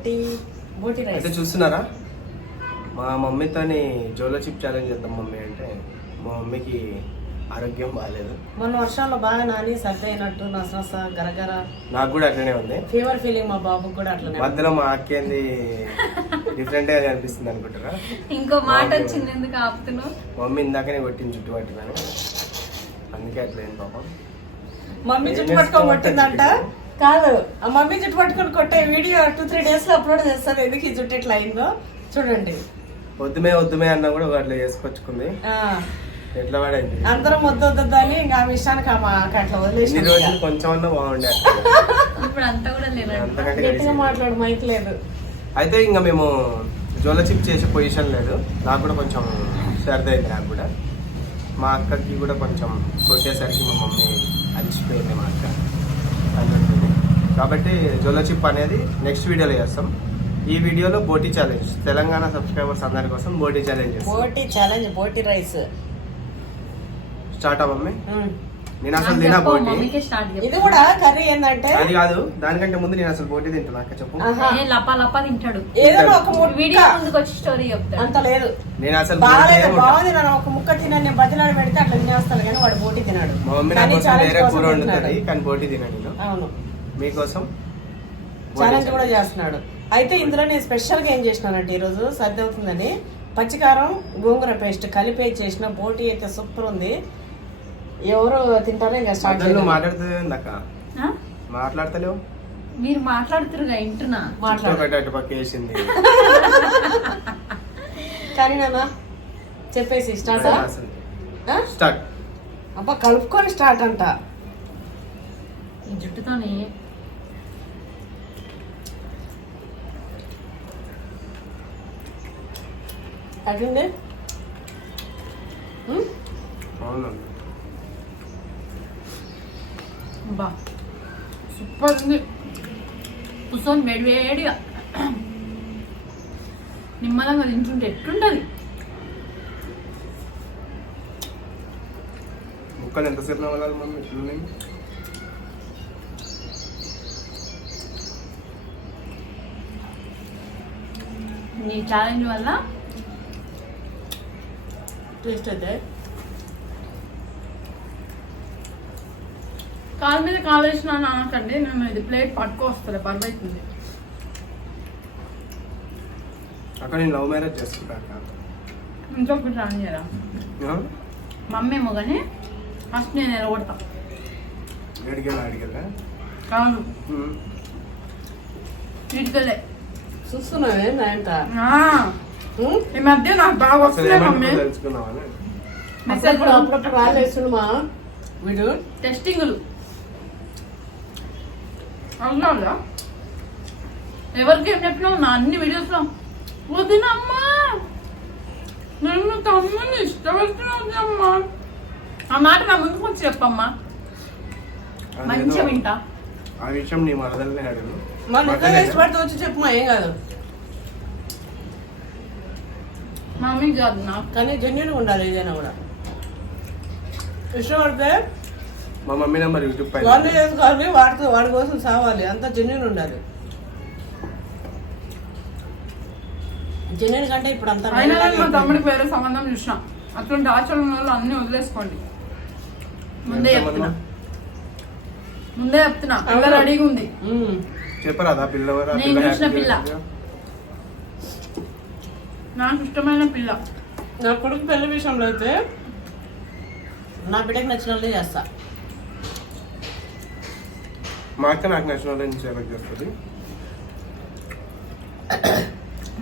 అయితే చూస్తున్నారా మా మమ్మీతోని జోలో చిప్ ఛాలెంజ్ చేద్దాం మమ్మీ అంటే మా మమ్మీకి ఆరోగ్యం బాగాలేదు. మొన్న వర్షంలో బాగా నాని సర్ది అయినట్టు నసనస గరగర. నాకు కూడా అట్లనే ఉంది, ఫీవర్ ఫీలింగ్. మా బాబుకి కూడా అట్లనే. మధ్యలో మా అక్కేంది డిఫరెంట్ గా అనిపిస్తుంది అనుకుంటారా? ఇంకో మాట వచ్చింది, ఎందుకు ఆపుతున్నావు? మమ్మీ ఇందాకనే కొట్టింది చుట్టూ పట్టుకొని, అందుకే అట్లేదు పాపం. మమ్మీ చుట్టూ పట్టుకొని కొట్టిందంట. కాదు, ఆ మమ్మీ చుట్టూ పట్టుకొని కొట్టే వీడియో 2-3 days లో అప్లోడ్ చేస్తారు. ఎందుకు ఈ చుట్టూ ఎట్లా అయిందో చూడండి. వద్దుమే అన్నా కూడా అట్లా చేసుకొచ్చుకుంది. ఎట్లా పడైంది అందరం వద్దని ఇంకా ఆ విషయానికి అట్లా వదిలేసి ఈ రోజు కొంచెం అన్నా బాగుండే. ఇప్పుడు అంతా కూడా లేదు, అంతకంటే గట్టిగా మాట్లాడు, మైక్ లేదు. అయితే ఇంకా మేము జోలో చిప్ చేసే పొజిషన్ లేదు. నాకు కూడా కొంచెం సర్ది అయింది. నాకు కూడా మా అక్కకి కూడా కొంచెం కొట్టేసరికి మా మమ్మీ అలిసిపోయింది. మా అక్క అన్నట్టుంది. కాబట్టి జోలో చిప్ అనేది నెక్స్ట్ వీడియోలో చేస్తాం. ఈ వీడియోలో బోటీ ఛాలెంజ్, తెలంగాణ సబ్స్క్రైబర్స్ అందరి కోసం boti challenge. Boti rice start mummy. నేను అసలు తినా బోటీ. ఇది కూడా కర్రీ ఏంటంటే అది కాదు, దానికంటే ముందు నేను అసలు బోటీ తింటున్నా. అక్క చెప్పు. లపా తింటాడు. ఏదో ఒక వీడియో ముందుకు వచ్చి స్టోరీ చెప్తాడు. అంత లేదు, నేను అసలు బాగుంది. నేను ఒక ముక్క తినని బతిలాడి పెడితే అట్లా తినేస్తాను, కానీ వాడు బోటీ తినాడు. మా మమ్మీ నా కోసం వేరే కూర వండుతుంది, కానీ బోటీ తినాను నేను. అవును, మీకోసం ఛాలెంజ్ కూడా చేస్తున్నాడు. అయితే ఇందులో నేను స్పెషల్ గా ఏం చేసినానంటే, ఈరోజు సర్ది అవుతుందని పచ్చికారం గోంగూర పేస్ట్ కలిపి చేసిన బోటీ అయితే సూపర్ ఉంది. ఎవరు తింటారో ఇంకా స్టార్ట్ చేయాలి. మాట్లాడతలేవు, మీరు మాట్లాడుతురుగా ఇంటున్నా. వేసింది కానీ నాన్న చెప్పేసి స్టార్ట్. అబ్బా కలుపుకొని స్టార్ట్ అంట. ఈ జుట్టుతోని అట్లుంది. అవునండి, బా సూపర్ ఉంది. కూర్చొని వేడివేడిగా నిమ్మలంగా తింటుంటే ఎట్లుంటది. ముక్కలు ఎంతసేపు నవ్వాలి మమ్మీ? ఎట్లున్నాయి? నీ ఛాలెంజ్ వల్ల టేస్ట్ అయితే కాలు మీద కాలు వేసిన నాకండి, నేను ఇది ప్లేట్ పట్టుకొస్తుంది, పర్వైతుంది. అక్కడ నేను లవ్ మ్యారేజ్ చేసుకుంటా. ఇంకొకటి రానియరా మమ్మీ ఏమో కానీ ఫస్ట్ నేను ఎరగొడతా. అడిగేలా కాదు ఇటుకలే చూస్తున్నావే ఈ మధ్య నాకు బాగా వస్తున్నాయి మమ్మీ. మెసేజ్ అప్పుడప్పుడు రాలేస్తుడు మా వీడు టెస్టింగ్లు. అవునా, ఎవరికి ఏం చెప్పినావు? నా అన్ని వీడియోస్ లో వదినమ్మా నేను తమ్ముని ఇష్టపడుతున్నా ఆ మాట నా ముందుకు వచ్చి చెప్పమ్మా, మంచిగా వింటా. ఆ విషయం నీ మరదలనే అడుగు. ఇష్టపడితే వచ్చి చెప్పమా, ఏం కాదు. మమ్మీ కాదు నాకు, కానీ జెన్యున్ ఉండాలి ఏదైనా కూడా. ఇష్టపడితే మా మమ్మీ నెంబర్ యూట్యూబ్ పై చేసుకోవాలి, వాడి కోసం సావాలి, అంత జెన్యున్ ఉండాలి. జెన్యున్ కంటే ఇప్పుడు అంతా అయినా మా తమ్ముడికి వేరే సంబంధం చూసిన. అటువంటి ఆచరణ వాళ్ళు అన్ని వదిలేసుకోండి. ముందే చెప్తున్నా పిల్ల రెడీగా ఉంది. చెప్పరాదా పిల్ల? నేను చూసిన పిల్ల, నాకు ఇష్టమైన పిల్ల. నా కొడుకు పెళ్లి విషయంలో అయితే నా బిడ్డకి నచ్చిన వాళ్ళే చేస్తా. మా అక్క నాకు నచ్చిన వాళ్ళని సెలెక్ట్ చేస్తుంది.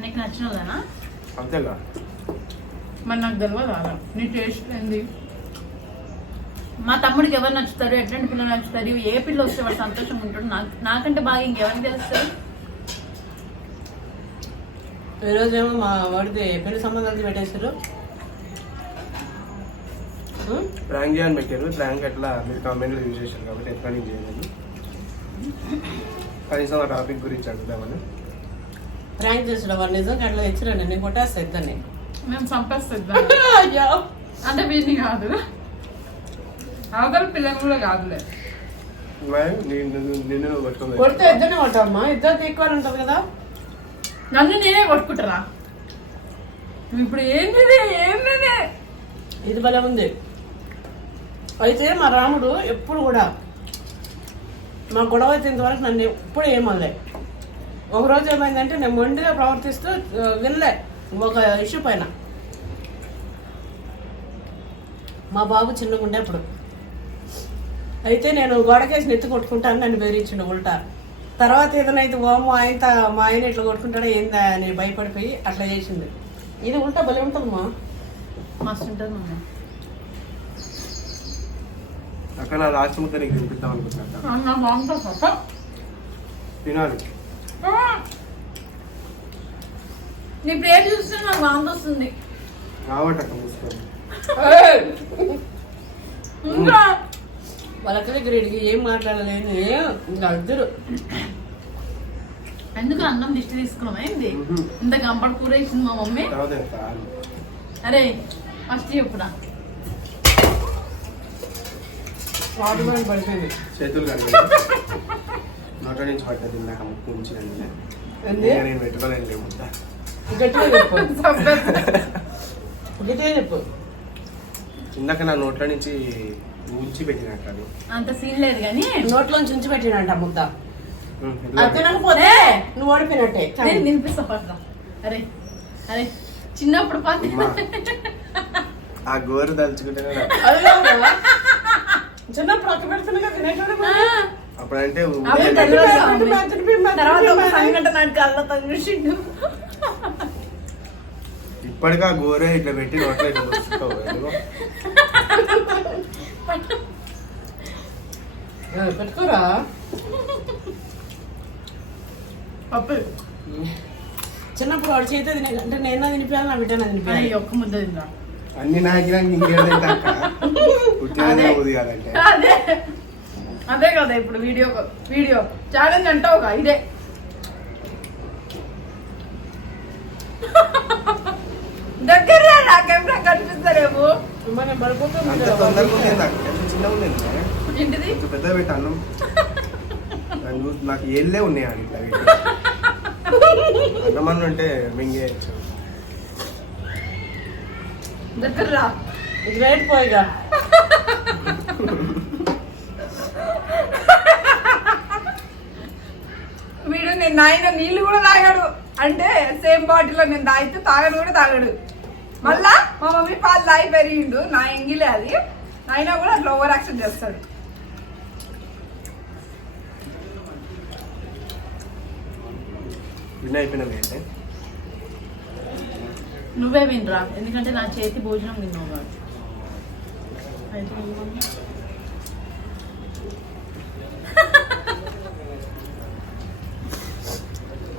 నీకు నచ్చిన వాళ్ళనా? అంతేగా మరి నాకు తెలియదు నీ టేస్ట్ ఏంది. మా తమ్ముడికి ఎవరు నచ్చుతారు, ఎట్లాంటి పిల్లలు నచ్చుతారు, ఏ పిల్ల వస్తే వాడు సంతోషంగా ఉంటాడు. నాకంటే బాగా ఇంకెవరికి తెలుస్తుంది? ఈరోజేమో మా వాడిది పెళ్లి సంబంధాలు పెట్టేశారు. ప్రాంక్ చేయని పెట్టారు. ప్రాంక్ ఎట్లా మీరు కామెంట్లో యూజ్ చేశారు కాబట్టి ఎట్లా నేను చేయలేదు. కనీసం ఆ టాపిక్ గురించి అడుగుదామని. ప్రాంక్ చేసాడు వాడు, నిజంగా అట్లా తెచ్చిరండి, నేను కొట్టేస్తా ఇద్దరిని. మేము చంపేస్తాం. అంటే వీడిని కాదు, అవతల పిల్లలు కూడా కాదులే. నిన్ను కొడితే ఇద్దరిని కొట్టామ్మా, ఇద్దరికి ఈక్వల్ ఉంటుంది కదా. నన్ను నేనే కొట్టుకుంటారా ఇప్పుడు ఏంటి ఇది భలే ఉంది. అయితే మా రాముడు ఎప్పుడు కూడా మా గొడవ అయితే ఇంతవరకు నన్ను ఎప్పుడు ఏమనలే. ఒకరోజు ఏమైందంటే నేను మొండిగా ప్రవర్తిస్తూ వినలే ఒక ఇష్యూ పైన. మా బాబు చిన్నగా ఉండే అప్పుడు అయితే నేను గోడకేసి నెత్తి కొట్టుకుంటాను, నన్ను బెదిరించిండు ఉల్టా. తర్వాత ఏదైనా అయితే ఓమో మా ఆయన ఇట్లా కొట్టుకుంటాడా ఏందా అని భయపడిపోయి అట్లా చేసింది. ఇది ఉల్టా భలే ఉంటుందమ్మా, మస్తు ఉంటుంది మమ్మీ. అక్కడ నా లాస్ట్ ముద్ద నీకు తినిపిద్దాం అనుకుంటున్నా. బాగుంటుంది తినాలి. నీ ప్లేట్ చూస్తే నాకు బాగుంది వస్తుంది. రావటక్క మూసుకొని. ఇంకా వాళ్ళకి దగ్గర ఏం మాట్లాడలేదు ఇంకా అద్దరు. ఎందుకు అన్నం దిష్టి తీసుకున్నాం ఏంది? ఇంత గంపడ కూర వేసింది మా మమ్మీ. తర్వాత ఎంత? అరే ఫస్ట్ చెప్పురా. వాటర్ పడిపోయింది. చేతులు కడిగి నోట నుంచి పట్టదు ఇందాక ముక్కు ఉంచినండి. ఏంది? నేను పెట్టుకోలేను ముద్ద. గట్టిగా చెప్పు, గట్టిగా చెప్పు. ఇందాక నా నోట్ల నుంచి ఉంచి పెట్టినట్టు అది. అంత సీన్ లేదు కానీ నోట్లోంచి ఉంచి పెట్టినంట ముద్ద. ఇట్లా అది తినకపోతే నువ్వు ఓడిపోయినట్టే. నేను తినిపిస్తా పట్ల. అరే అరే చిన్నప్పుడు అమ్మా, ఆ గోరు తలుచుకుంటే అది కాదురా, చిన్నప్పుడు అక్క పెడుతున్నా తినేటోడు. అప్పుడంటే తర్వాత ఒక సంఘటన నాకు కళ్ళతో చూసిండు. ఇప్పటికా గోరే ఇట్లా పెట్టి నోట్లో ఇట్లా దొరుకుతావు. పెట్టుకోరా పప్పు చిన్నప్పుడు వాడు చేతే అంటే నేను తినిపించాలి, నా బిడ్డ తినిపించాలి. ఒక్క ముద్ద తిందా. అన్ని నాయకురానికి ఇంకేంటంటే పుట్టిన ఊది కాదంటే అదే అదే కదా ఇప్పుడు వీడియో ఛాలెంజ్ అంటే ఒక ఇదే. దగ్గర నాకేమన్నా కనిపిస్తలేము. మనం పడిపోతుంది. అంత తొందరగా ఉంది నాకు. ఎంత చిన్నగా ఉంది ఏంటిది? కొంచెం పెద్ద పెట్టి అన్నం నాకు ఏళ్ళే ఉన్నాయి అని ఇట్లా అన్నమన్న ఉంటే మింగేయచ్చు. దగ్గర రా. ఇది రైట్ పోయిగా. వీడు నేను నాయన నీళ్ళు కూడా తాగాడు. అంటే సేమ్ బాటిల్లో నేను తాగితే తాగడు కూడా తాగాడు. మళ్ళా మా మమ్మీ పాలు తాగి పెరిగిండు. నా ఎంగిలే అది. అయినా కూడా అట్లా ఓవర్ యాక్షన్ చేస్తాడు. విన్ అయిపోయినాం ఏంటి? నువ్వే వినరా, ఎందుకంటే నా చేతి భోజనం విన్నావు కాదు.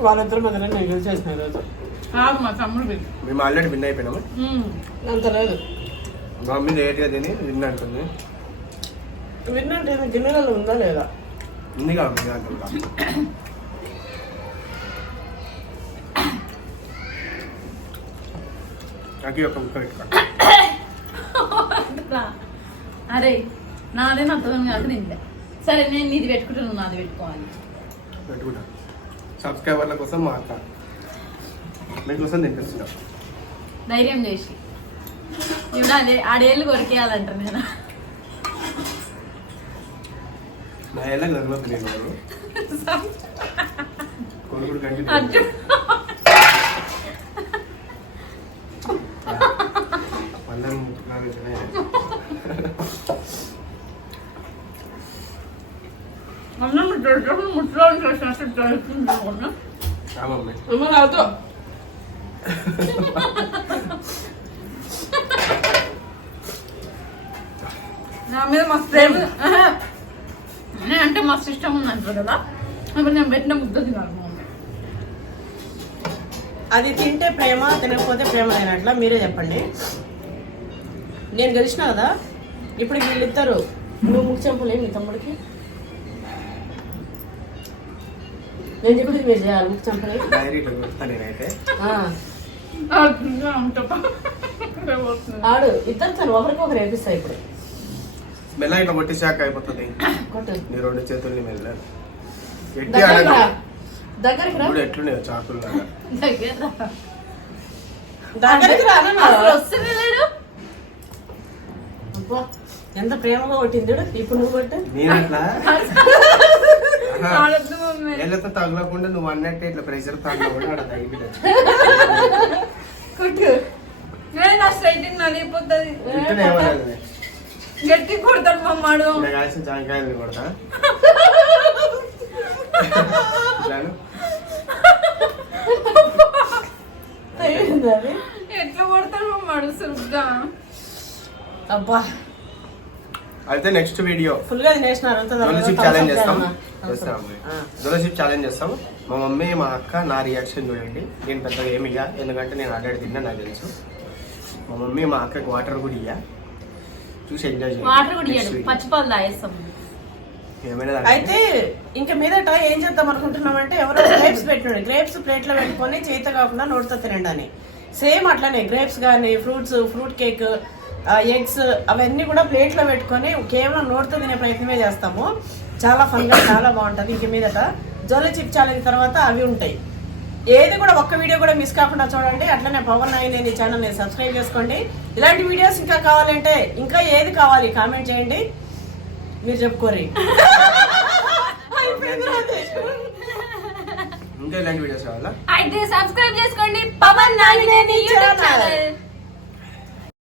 వాళ్ళిద్దరు మధ్యలో నేను చేసిన రోజు కాదు మా తమ్ముడు విన్. మేము ఆల్రెడీ విన్ అయిపోయినాము. అంత లేదు. మా మమ్మీ లేట్గా తిని విన్ అంటుంది. విన్నంటే గిన్నెలలో ఉందా లేదా? ఉంది కాబట్టి అంటుందా. నాకు ఒక ముక్క పెట్టుకోండి. అరే నాదే నచ్చదని కాదు నిందే. సరే నేను నీది పెట్టుకుంటాను, నాది పెట్టుకోవాలి. పెట్టుకుంటా. సబ్స్క్రైబర్ల కోసం మా అక్క మీకోసం తినిపిస్తున్నాం. ధైర్యం చేసి ఇప్పుడు అదే ఆడేళ్ళు కొరికేయాలంట. నేను నా ఎలా గర్వపడి నేను కొడుకుడు కంటి పందరం అన్నం ముట్లో చేసినట్టు అవుతా నా మీద మస్తు అంటే మస్తు ఇష్టం ఉంది అంటారు కదా. అప్పుడు నేను పెట్టిన ముద్ద తినాలి మా మమ్మీ. అది తింటే ప్రేమ, తినకపోతే ప్రేమ లేనట్లా మీరే చెప్పండి. నేను గెలిచిన కదా, ఇప్పుడు వీళ్ళిద్దరు నువ్వు ముక్కు చెంపలేము నీ తమ్ముడికి. నేను చెప్పింది మీరు చేయాలి, ముక్కు చెంపలేదు. డైరీలో కొడతాను నేనైతే. ఆడు ఇద్దరు తను ఒకరికొకరు వేపిస్తాయి. ఇప్పుడు మెల్ల ఇట్లా కొట్టి శాఖ అయిపోతుంది. కొట్టు నీ రెండు చేతుల్ని మెల్ల గట్టి దగ్గరకు రా. దగ్గరికి రా, ఇప్పుడు ఎట్లున్నాయో చాకులు లాగా. దగ్గరికి రా అన్న. వస్తుంది లేడు. అబ్బా, ఎంత ప్రేమగా కొట్టింది చూడు. ఇప్పుడు నువ్వు కొట్టు. నేను అట్లా రావద్దు మమ్మీ. ఏళ్ళతో తగలకుండా నువ్వు అన్నట్టు ఇట్లా ప్రెషర్ తగ్గ కూడా ఆడ తగ్గిపోతుంది. కొట్టు. నా స్ట్రైటింగ్ నలిగిపోతుంది. ఇంటనే ఏమన్నది? గట్టి కొడతాడు మమ్మాడు. ఇలా కాల్సిన జాంకాయలు కొడతా. ఇట్లాను. ఏంది అది? ఎట్లా కొడతాడు మమ్మాడు సురుగ్గా. అబ్బా, అయితే నెక్స్ట్ వీడియో ఫుల్ గా తినేసినారు. జోలసిప్ ఛాలెంజ్ చేస్తాం. జోలసిప్ ఛాలెంజ్ చేస్తాం. మా మమ్మీ మా అక్క నా రియాక్షన్ చూడండి. నేను పెద్దగా ఏమి ఇయ్య, ఎందుకంటే నేను ఆల్రెడీ తిన్నా, నాకు తెలుసు. మా మమ్మీ మా అక్కకి వాటర్ కూడా ఇయ్య, చూసి ఎంజాయ్ వాటర్ కూడా చేయండి. ఇయ్యడు, పచ్చిపాలు తాగేస్తాం. ఏమైనా అయితే ఇంకా మీదట ఏం చేద్దాం అనుకుంటున్నామంటే, ఎవరో గ్రేప్స్ పెట్టండి, గ్రేప్స్ ప్లేట్ లో పెట్టుకొని చేత కాకుండా నోటితో తినండి అని. సేమ్ అట్లనే గ్రేప్స్ కానీ ఫ్రూట్స్, ఫ్రూట్ కేక్, ఎగ్స్ అవన్నీ కూడా ప్లేట్ లో పెట్టుకొని కేవలం నోటితో తినే ప్రయత్నమే చేస్తాము. చాలా ఫన్ గా, చాలా బాగుంటది. ఇంక మీదట జోలీ చిప్ ఛాలెంజ్ తర్వాత అవి ఉంటాయి. ఏది కూడా ఒక్క వీడియో కూడా మిస్ కాకుండా చూడండి. అట్లనే పవన్ నాయని ఛానల్ ని సబ్స్క్రైబ్ చేసుకోండి. ఇలాంటి వీడియోస్ ఇంకా కావాలంటే, ఇంకా ఏది కావాలి కామెంట్ చేయండి, మీరు చెప్పుకోరి. ఇంకా ఇలాంటి వీడియోస్ కావాలా? అయితే సబ్స్క్రైబ్ చేసుకోండి పవన్ నాగినేని యూట్యూబ్ ఛానల్.